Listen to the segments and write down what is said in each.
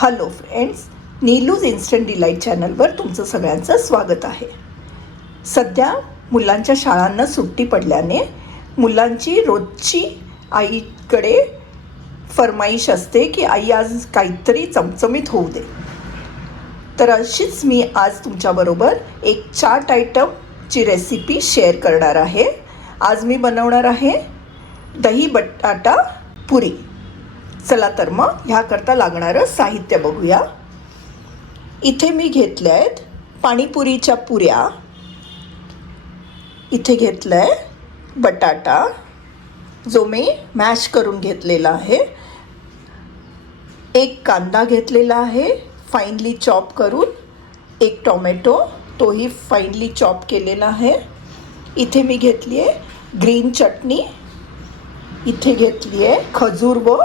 Hello friends, नीलूज instant delight चॅनलवर तुमचं सगळ्यांचं स्वागत आहे. सध्या मुलांच्या शाळांना सुट्टी पडल्याने मुलांची रोजची आईकडे फरमाईश असते की आई आज काहीतरी चमचमीत होऊ दे. तर अशीच मी आज तुमच्याबरोबर एक चाट आयटमची रेसिपी शेअर करणार आहे. आज मी बनवणार आहे दही बटाटा पुरी. चला तर मग ह्याकरता लागणारं साहित्य बघूया. इथे मी घेतल्या आहेत पाणीपुरीच्या पुऱ्या. इथे घेतलं आहे बटाटा जो मी मॅश करून घेतलेला आहे. एक कांदा घेतलेला आहे फाईनली चॉप करून. एक टोमॅटो तोही फाईनली चॉप केलेला आहे. इथे मी घेतली आहे ग्रीन चटणी. इथे घेतली आहे खजूर व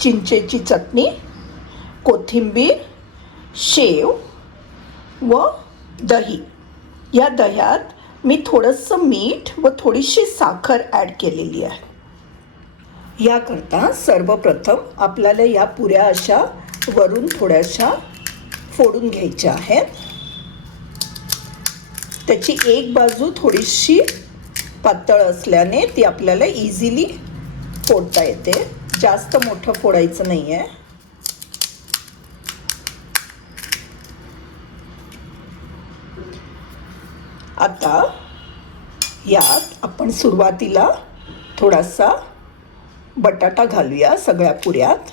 चिंचेची चटणी, कोथिंबीर, शेव व दही. या दह्यात मी थोडंसं मीठ व थोडीशी साखर ॲड केलेली आहे. याकरता सर्वप्रथम आपल्याला या पुऱ्या अशा वरून थोड्याशा फोडून घ्यायच्या आहेत. त्याची एक बाजू थोडीशी पातळ असल्याने ती आपल्याला इझिली फोडता येते. जास्त मोठं फोडायचं नाही आहे. आता यात आपण सुरुवातीला थोडासा बटाटा घालूया सगळ्या पुऱ्यात.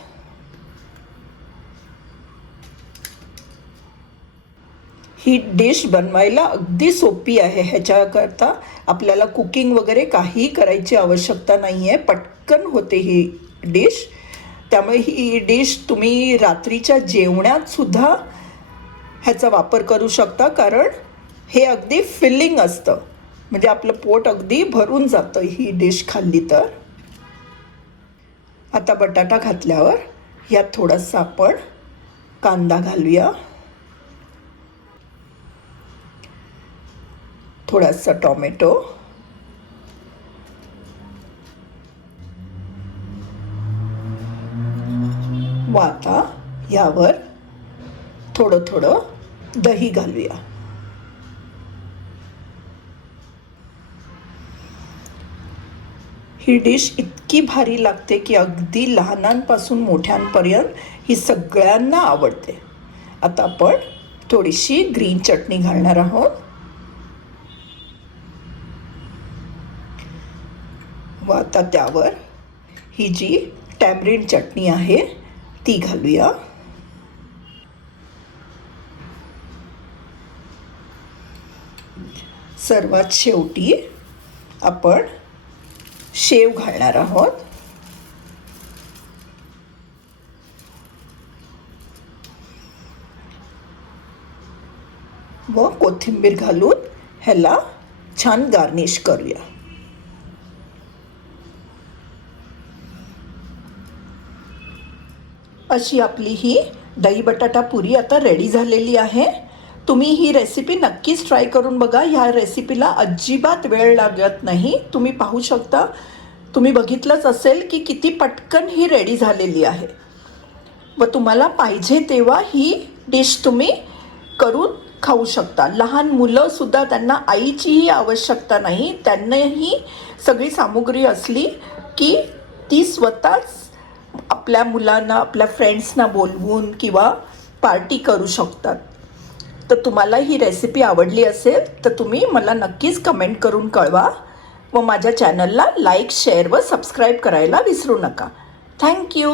ही डिश बनवायला अगदी सोपी आहे. ह्याच्याकरता आपल्याला कुकिंग वगैरे काही करायची आवश्यकता नाही आहे. पटकन होते ही डिश. त्यामुळे ही डिश तुम्ही रात्रीच्या जेवणातसुद्धा ह्याचा वापर करू शकता, कारण हे अगदी फिलिंग असतं. म्हणजे आपलं पोट अगदी भरून जातं ही डिश खाल्ली तर. आता बटाटा घातल्यावर यात थोडासा आपण कांदा घालूया, थोडासा टोमॅटो, व आता यावर थोडं थोडं दही घालूया. ही डिश इतकी भारी लागते की अगदी लहानांपासून मोठ्यांपर्यंत ही सगळ्यांना आवडते. आता आपण थोडीशी ग्रीन चटणी घालणार आहोत व आता त्यावर ही जी टॅमरिंड चटणी आहे ती घालूया. सर्वात शेवटी आपण शेव घालणार आहोत. व कोथिंबीर घालून ह्याला छान गार्निश करूया. अशी आपली ही दही बटाटा पुरी आता रेडी झालेली आहे. तुम्ही ही रेसिपी नक्कीच ट्राय करून बघा. ह्या रेसिपीला अजिबात वेळ लागत नाही. तुम्ही पाहू शकता, तुम्ही बघितलंच असेल की किती पटकन ही रेडी झालेली आहे. व तुम्हाला पाहिजे तेव्हा ही डिश तुम्ही करून खाऊ शकता. लहान मुलंसुद्धा, त्यांना आईचीही आवश्यकता नाही. त्यांनाही सगळी सामुग्री असली की ती स्वतःच आपल्या मुलांना, आपल्या फ्रेंड्सना बोलवून किंवा पार्टी करू शकतात. तर तुम्हाला ही रेसिपी आवडली असेल तर तुम्ही मला नक्कीच कमेंट करून कळवा व माझ्या चॅनलला लाईक, शेअर व सबस्क्राईब करायला विसरू नका. थँक्यू.